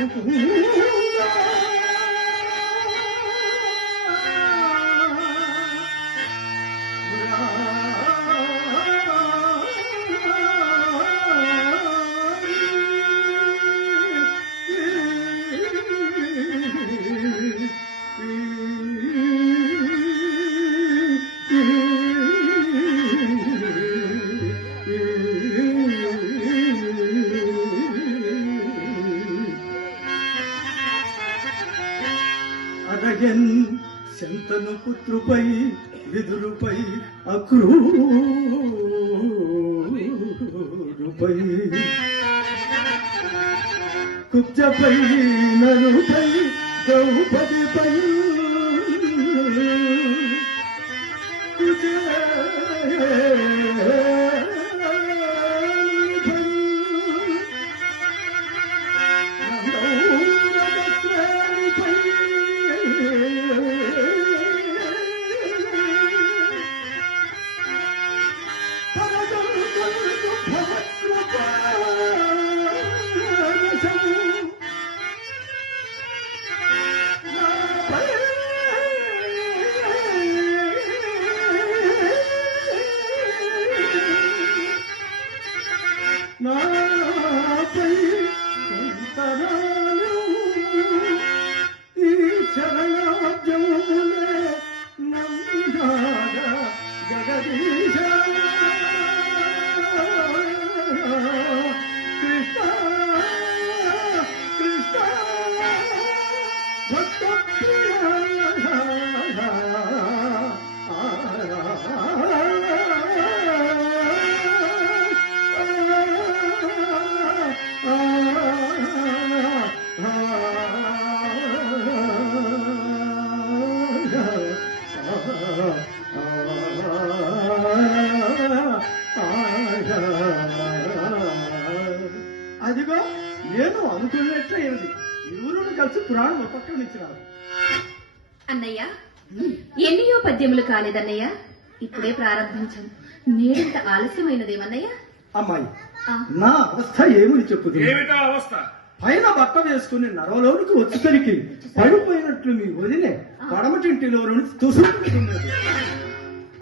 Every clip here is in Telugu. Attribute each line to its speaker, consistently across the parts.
Speaker 1: Mm-hmm. అరగన్ శంతను పుత్రుపై విదురుపై అక్రూరుపై. కుబ్జపై నరుపై ద్రౌపదిపై. कृष्ण నేను అనుకున్నట్లే అయింది ఇరువురు కలిసి పురాణం పక్కన ఇచ్చినారు
Speaker 2: అన్నయ్య ఎన్నియో పద్యములు కాలేదన్నయ్య? ఇప్పుడే ప్రారంభించాం. నేడింత ఆలస్యమైనదేమన్నయ్య?
Speaker 1: అమ్మాయి నా అవస్థ ఏమని చెప్పుతుంది
Speaker 3: ఏమిటా అవస్థ?
Speaker 1: పైన బట్ట వేసుకుని నరవలోనికి వచ్చేసరికి పడిపోయినట్లు మీ వదిలే పడమటింటిలో నుంచి తుసుకుంటున్నది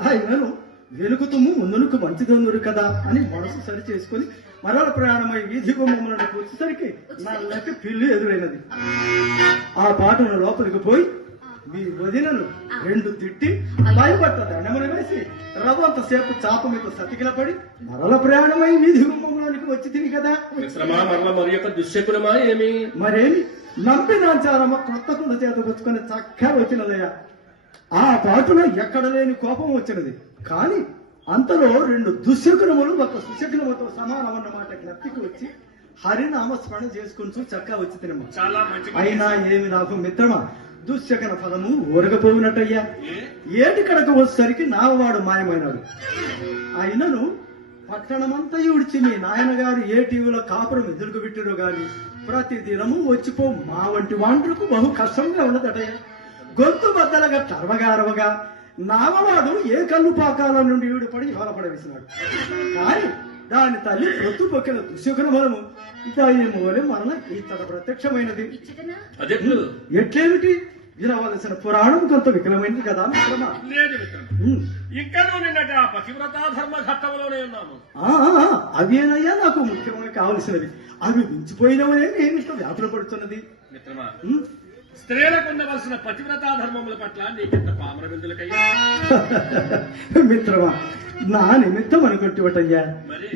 Speaker 1: ఆయనను వెనుకుతుము ముందునకు మంచిదొందురు కదా అని మనసు సరి చేసుకుని మరల ప్రయాణమై వీధి గుమ్మములకు వచ్చేసరికి నల్లకి పిల్లి ఎదురైనది. ఆ పాటను లోపలికి పోయి మీ వదినను రెండు తిట్టి భయపడ్డ దండములు వేసి రవ్వంత సేపు చాప మీద సతికిల పడి మరల ప్రయాణమై వీధి గుమ్మంలోనికి వచ్చి తిని కదా.
Speaker 3: మిశ్రమా మరల మరి యొక్క దుశ్శకునమా ఏమి?
Speaker 1: మరేమి? నంపినాచారమ్మ కొత్త కుండ చేత పుచ్చుకొని చక్కగా వచ్చినదయ్యా. ఆ పాటున ఎక్కడ లేని కోపం వచ్చినది. కానీ అంతలో రెండు దుశ్శకునములు ఒక సుశకునముతో సమానమన్నమాట జ్ఞప్తికి వచ్చి హరినామ స్మరణ చేసుకుంటూ చక్కగా వచ్చి తినమ్మ
Speaker 3: చాలా మంచి
Speaker 1: అయినా ఏమి నాకు మిత్రమా దుశ్శకన ఫలము ఊరకపోయినట్టయ్యా
Speaker 3: ఏ?
Speaker 1: ఏటి కడకు వచ్చేసరికి నావాడు మాయమైనాడు. అయినను పట్టణమంతా ఉడిచి మీ నాయనగారు ఏ టీవీలో కాపురం ఎదురుకు పెట్టారో గాని ప్రతి దినము వచ్చిపో మా వంటి వాండ్రకు బహు కష్టంగా ఉన్నదటయ్యా. గొంతు బద్దలుగా టర్వగారవగా నావవాడు ఏ కళ్ళు పాకాల నుండి ఈడుపడి హోలపడవేసినాడు కానీ దాని తల్లి ప్రొత్తు పొక్కిన దుశ్శకున బలము దాని మూలే మరణ ఇతడ ప్రత్యక్షమైనది. ఎట్లేమిటి? వినవలసిన పురాణం కొంత వికలమైంది కదా మిత్రమా?
Speaker 3: లేదు మిత్రం.
Speaker 1: ఉమ్.
Speaker 3: ఇంకనూ నిన్నటి ఆ పతివ్రతా ధర్మ ఘట్టంలోనే ఉన్నాము.
Speaker 1: ఆ, ఆ, అవేనయ్యా నాకు ముఖ్యమైన కావలసినవి. అవి మించిపోయినవనే నేను ఇంత వ్యాపుల పడుతున్నది
Speaker 3: మిత్రమా. స్త్రీలకు ఉండవలసిన పతివ్రతా ధర్మముల పట్ల నీకెంత పామర బిందులకయ్యా
Speaker 1: మిత్రమా నా నిమిత్తం అనుకుంటువటయ్యా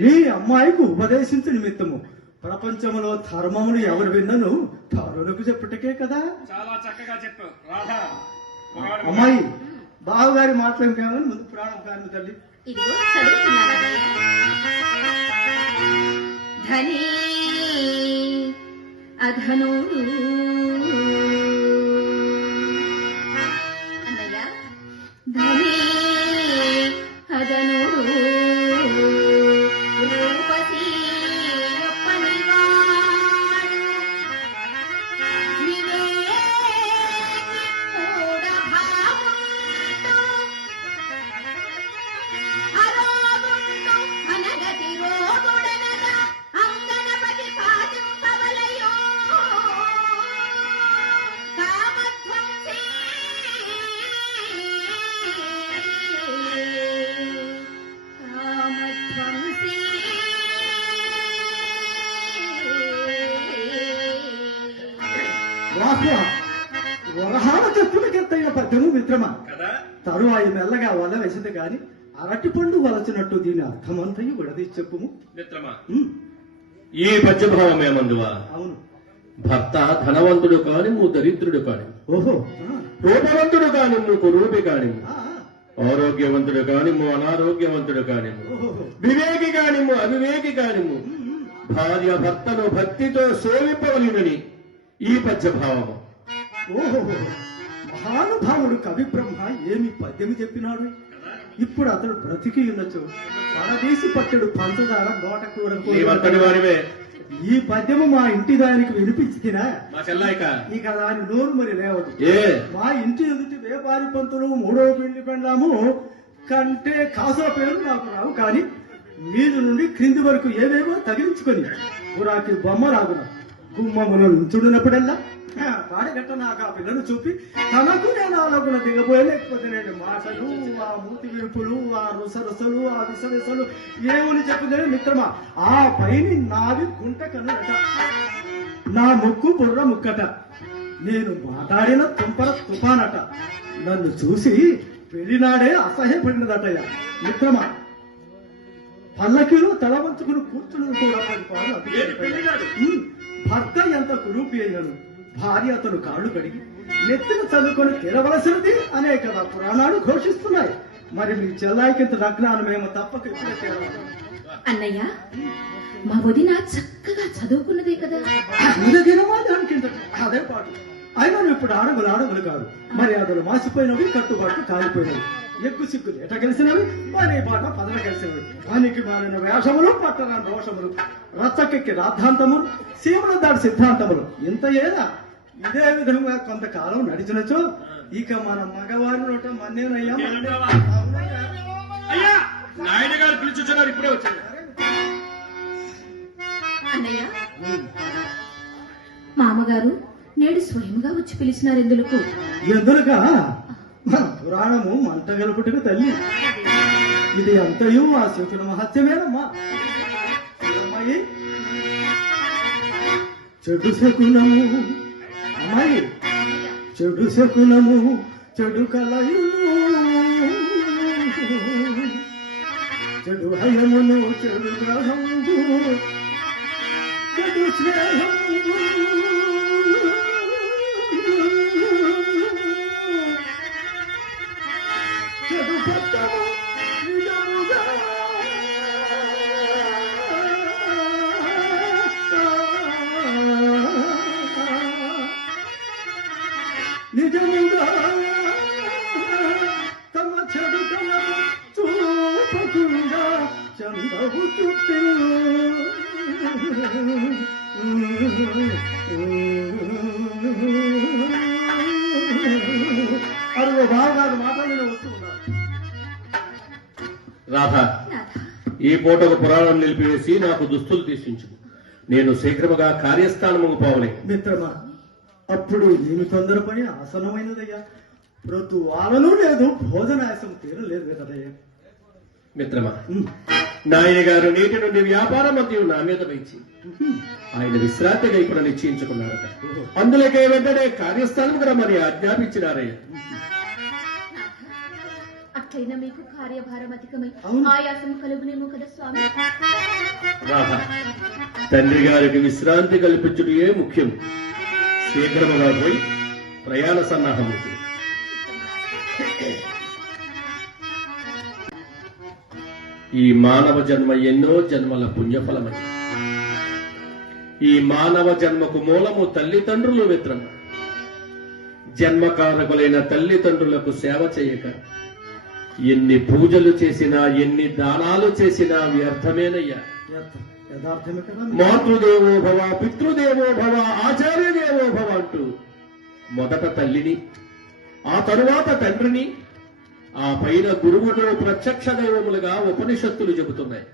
Speaker 1: నీ అమ్మాయికి ఉపదేశించు నిమిత్తము. ప్రపంచంలో ధర్మములు ఎవరు విన్నను తారులకు చెప్పుటకే కదా.
Speaker 3: చాలా చక్కగా చెప్పావు. రాధా
Speaker 1: అమ్మాయి బావగారి మాటలు కామని ముందు పురాణం కాని తల్లి.
Speaker 2: ధనీ అధనుడు
Speaker 1: వరహాల
Speaker 3: చెట్టుల
Speaker 1: తరువాయి మెల్లగా వల వేసింది కాని అరటి పండు వలచినట్టు దీని అర్థమంతయు విడది చెప్పుము.
Speaker 3: మిత్రమా ఈ పద్యభావం ఏమందువా
Speaker 1: అవును.
Speaker 3: భర్త ధనవంతుడు కాని నువ్వు దరిద్రుడు కాని
Speaker 1: ఓహో
Speaker 3: రూపవంతుడు కాని నువ్వు రూపి
Speaker 1: కాని
Speaker 3: ఆరోగ్యవంతుడు కానిము అనారోగ్యవంతుడు కానిము వివేకి కానిము అవివేకి కానిము భార్య భర్తను భక్తితో సేవింపవలినని ఈ పద్యభావము.
Speaker 1: ఓహో మహానుభావుడు కవి బ్రహ్మ ఏమి పద్యము చెప్పినాడు? ఇప్పుడు అతడు బ్రతికి ఉండొచ్చు పరదేశి పట్టడు పంచదార నోట కూర
Speaker 3: నీవంతటి వారివే
Speaker 1: ఈ పద్యము మా ఇంటి దానికి వినిపించినా
Speaker 3: మా చెల్లాయిక.
Speaker 1: ఇక దాని నోరు మరి లేవదు.
Speaker 3: ఏ?
Speaker 1: మా ఇంటి ఎదుటి వ్యాపారి పంతులు మూడవ పెళ్ళి పెళ్ళాము. కంటే కాసో పేరు నాకు రావు కానీ మీద నుండి క్రింది వరకు ఏవేవో తగిలించుకొని పురాకి బొమ్మ రాగున. గుమ్మములు నుంచుడినప్పుడల్లా పాడగట్ట నాకు ఆ పిల్లను చూపి తనకు నేను ఆలోచన దిగబోయే లేకపోతే నేను మాటలు ఆ మూతి విరుపులు ఆ రుసరుసలు ఆ విసవిసలు ఏమని చెప్పుదని మిత్రమా? ఆ పైని నావి గుంట కన్నులట నా ముక్కు బుర్ర ముక్కట. నేను మాట్లాడిన తుంపర తుఫానట నన్ను చూసి పెళ్ళినాడే అసహ్యపడినదటయ్య. మిత్రమా పల్లకిలో తల వంచుకుని కూర్చున్నది కూడా భర్త ఎంత కురూపి అయినను. భార్య అతను కాళ్ళు కడిగి నెత్తిన చదువుకొని తిరవలసినది అనే కదా పురాణాలు ఘోషిస్తున్నాయి. మరి మీ చెల్లాయికింత నగ్నానమేమో తప్పక ఇప్పుడే తీరాలి.
Speaker 2: అన్నయ్య మా వదిన చక్కగా చదువుకున్నదే కదా.
Speaker 1: దినమాదానికి అదే పాటు. అయినా ఇప్పుడు అడుగులు అడుగులు కాదు. మర్యాదలు మాసిపోయినవి కట్టుబాట్లు కాలిపోయినవి. ఎక్కువ సిగ్గులు ఎట కలిసినవి మరి పాట పదన కలిసినవి పనికి మారిన వేషములు పట్టరాని రోషములు రచ్చకెక్కి రాద్ధాంతములు సీమల దాడి సిద్ధాంతములు. ఇంత ఏదా? ఇదే విధంగా కొంతకాలం నడిచినచో ఇక మన మగవారి నోట మన్నేనయ్యా.
Speaker 3: అయ్యా నాయుడు గారు పిలుచున్నారు ఇప్పుడే వచ్చారు.
Speaker 2: అన్నయ్య. మామగారు నేడు స్వయంగా వచ్చి పిలిచినారు ఎందులకు?
Speaker 1: ఎందుకగా మన పురాణము మంట గలుపుటకు తల్లి. ఇది అంతయు ఆ శకున మహత్యమేనమ్మా. అమ్మాయి చెడు శకునము అమ్మాయి. చెడు శకునము చెడు కలయు చెడు హయమును చెడు గ్రహము చెడు స్నేహము చెడు పట్టము. నిజముగా
Speaker 3: రాధ ఈ పూటకు పురాణం నిలిపివేసి నాకు దుస్తులు తీసించు. నేను శీఘ్రముగా కార్యస్థానము పోవలే.
Speaker 1: మిత్రమా అప్పుడు ఏమి తొందర పని ఆసనమైనదయ్యా ప్రొద్దు వారను లేదు భోజనాయసం తీరలేదు కదయ్యా
Speaker 3: మిత్రమా. నాయన గారు నేటి నుండి వ్యాపారం అంతా నా మీద వేచి
Speaker 1: ఉహుం.
Speaker 3: ఆయన విశ్రాంతిగా ఇప్పుడు నిశ్చయించుకున్నారట. అందులోకే వెంటనే కార్యస్థానం కూడా మరి ఆజ్ఞాపించినారయ్య
Speaker 2: అట్లయినా మీకు కార్యభారం అధికమై. ఆయాసం కలుగునేమో కదా స్వామి
Speaker 3: తండ్రి గారికి విశ్రాంతి కల్పించుటయే ముఖ్యం శీఘ్రముగా పోయి ప్రయాణ సన్నాహం ఈ మానవ జన్మ ఎన్నో జన్మల పుణ్యఫలమై. ఈ మానవ జన్మకు మూలము తల్లిదండ్రులు మిత్రమ. జన్మకారకులైన తల్లిదండ్రులకు సేవ చేయక. ఎన్ని పూజలు చేసినా ఎన్ని దానాలు చేసినా వ్యర్థమేనయ్యా. మాతృదేవో భవ పితృదేవో భవ ఆచార్యదేవో భవ అంటూ మొదట తల్లిని ఆ తరువాత తండ్రిని ఆ పైన గురువును ప్రత్యక్ష దైవములుగా ఉపనిషత్తులు చెబుతున్నాయి.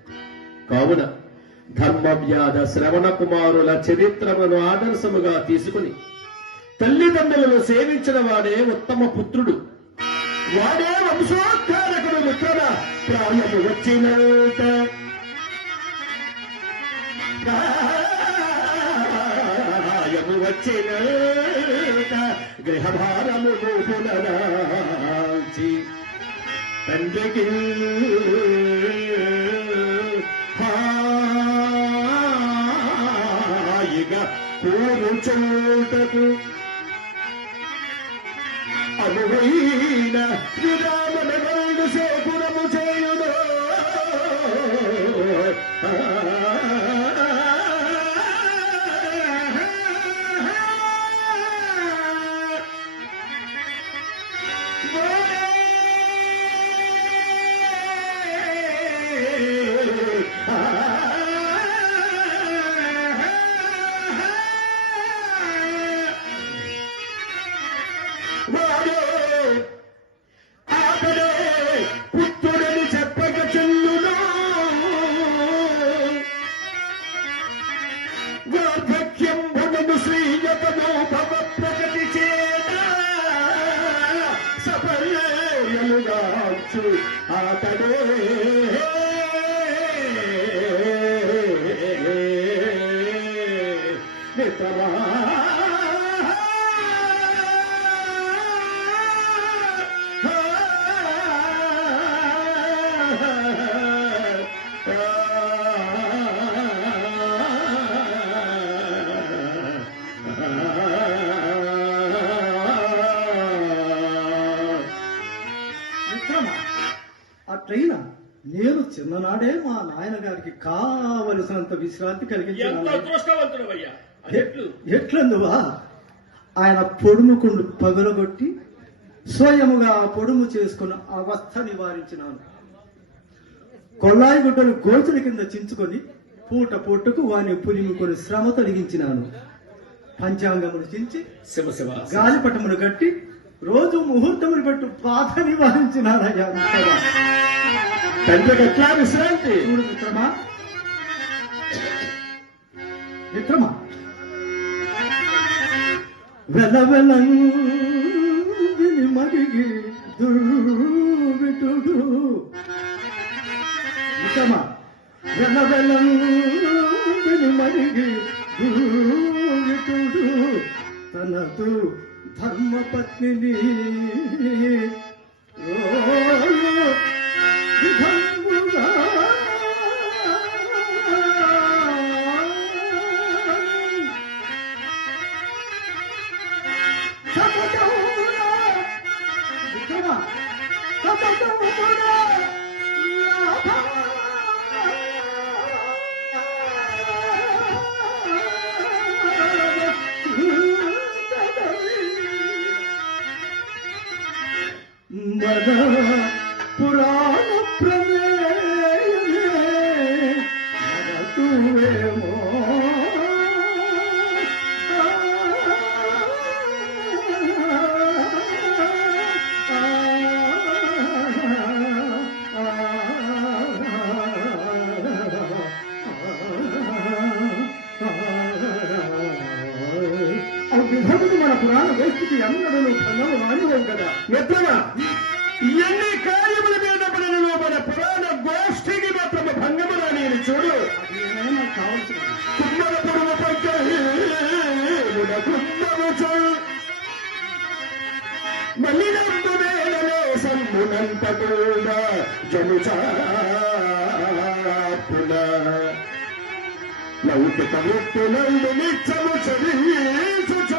Speaker 3: కావున ధర్మవ్యాధ శ్రవణ కుమారుల చరిత్రమును ఆదర్శముగా తీసుకుని తల్లిదండ్రులను సేవించిన వాడే ఉత్తమ పుత్రుడు. వాడే వంశోద్ధారకుడు మిత్రమ ప్రాయము వచ్చినంత ప్రాయము వచ్చిన గృహభారము పునరాచి తండ్రికి హాయిగా కూర్చోటకు అనువైన విరామన సేపురము చేయుడు
Speaker 1: చిన్ననాడే మా నాయనగారికి కావలసినంత విశ్రాంతి
Speaker 3: అదెట్లు
Speaker 1: ఎట్లందువా? ఆయన పొడుముకుండు పగులగొట్టి స్వయముగా పొడుము చేసుకున్న అవస్థ నివారించినాను. కొల్లాయి గుడ్డలు గోచుల కింద చించుకొని పూట పూటకు వాని పులిముకొని శ్రమ తొలగించినాను. పంచాంగములు చించి గాలిపటమును కట్టి రోజు ముహూర్తములు పెట్టు బాధ నివారించినానయ్యా మిత్రమా.
Speaker 3: తండ్రికి ఎట్లా విశ్రాంతి?
Speaker 1: చూడు మిత్రమా. మిత్రమా. వెల వెలందిని మడిగి దుర్విటుడు. మిత్రమా వెల వెలందిని మడిగి దుర్విటుడు. తనదు धर्मपत्नी మద
Speaker 3: మల్లినందు వేళలో సమ్మునంత కూడా జనుచాపుల లౌకిక ముక్తులందు నిత్యము చదివించుచాడియు.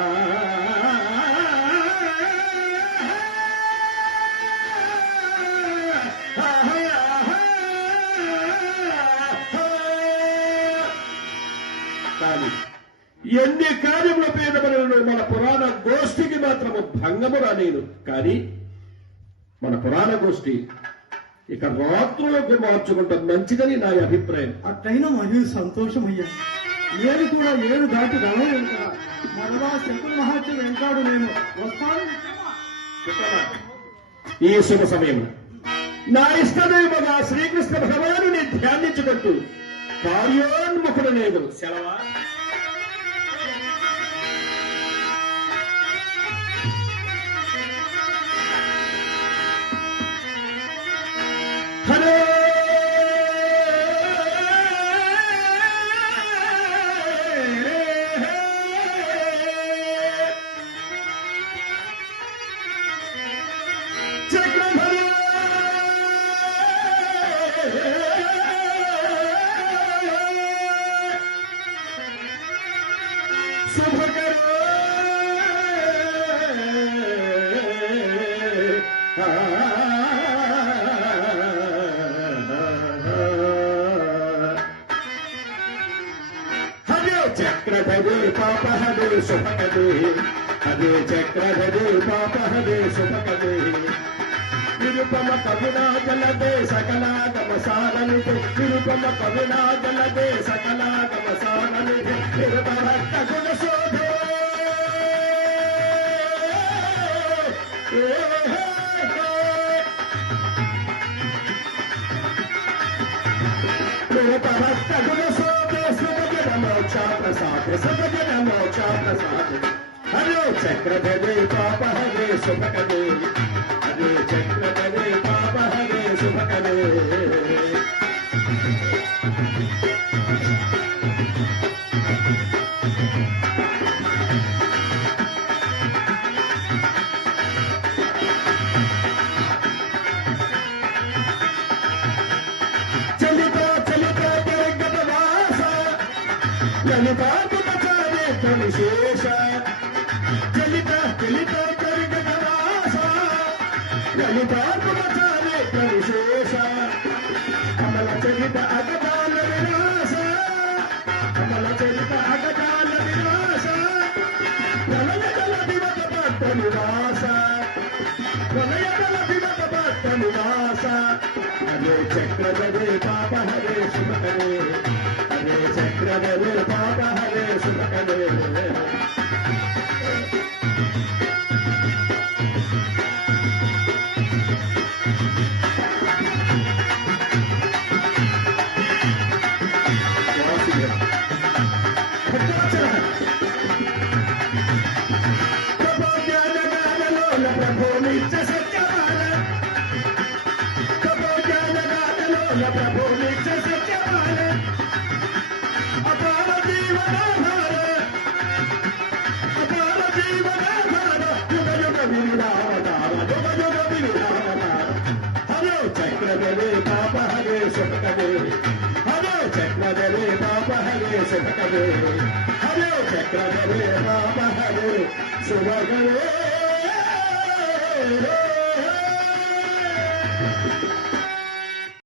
Speaker 3: ఎన్ని కార్యముల పేద మన పురాణ గోష్ఠికి మాత్రము భంగము రానేను కానీ మన పురాణ గోష్ఠి ఇక రాత్రులకు మార్చుకుంటాం మంచిదని నా అభిప్రాయం.
Speaker 1: అట్లయినా మరీ సంతోషమయ్యా. ఏడు కూడా ఏడు దాటి రావలేదు కదా మరలా శకుల మహాత్య వెంటాడు నేను వస్తాను.
Speaker 3: ఈ శుభ సమయం. నా ఇష్టదైవగా శ్రీకృష్ణ భగవానుని ధ్యానించుకుంటూ కార్యోన్ముఖుడు నేను. సెలవా? హరే శుభకదే హరే చక్రధరే పాప హరే శుభకదే నిరుపమ కవినా జలదే సకలాగమ సారనిధి నిరుపమ కవినా జలదే సకలాగమ సారనిధి నిరుపభక్త గుణ శోభే నిరుపభక్త గుణ శోభే సుభజన మోక్ష ప్రసాద సుభజన మోక్ష ప్రసాద హరే చక్రధరే పాప హరే శుభకదే హరే చక్రధరే పాప హరే శుభకదే విశేష కలిత కలిత జగత వాస లలితాకుమచారే విశేష కమల చరిత అగజాల వినాశ. కమల చరిత అగజాల వినాశ. ప్రళయ కల దివత పట్ట నివాస. ప్రళయ కల దివత పట్ట నివాస. హరే చక్రధరే పాప హరే శివ హరే. అదే చక్రధరే పాప Holy Desert. హరే హరే చక్రధరే హరే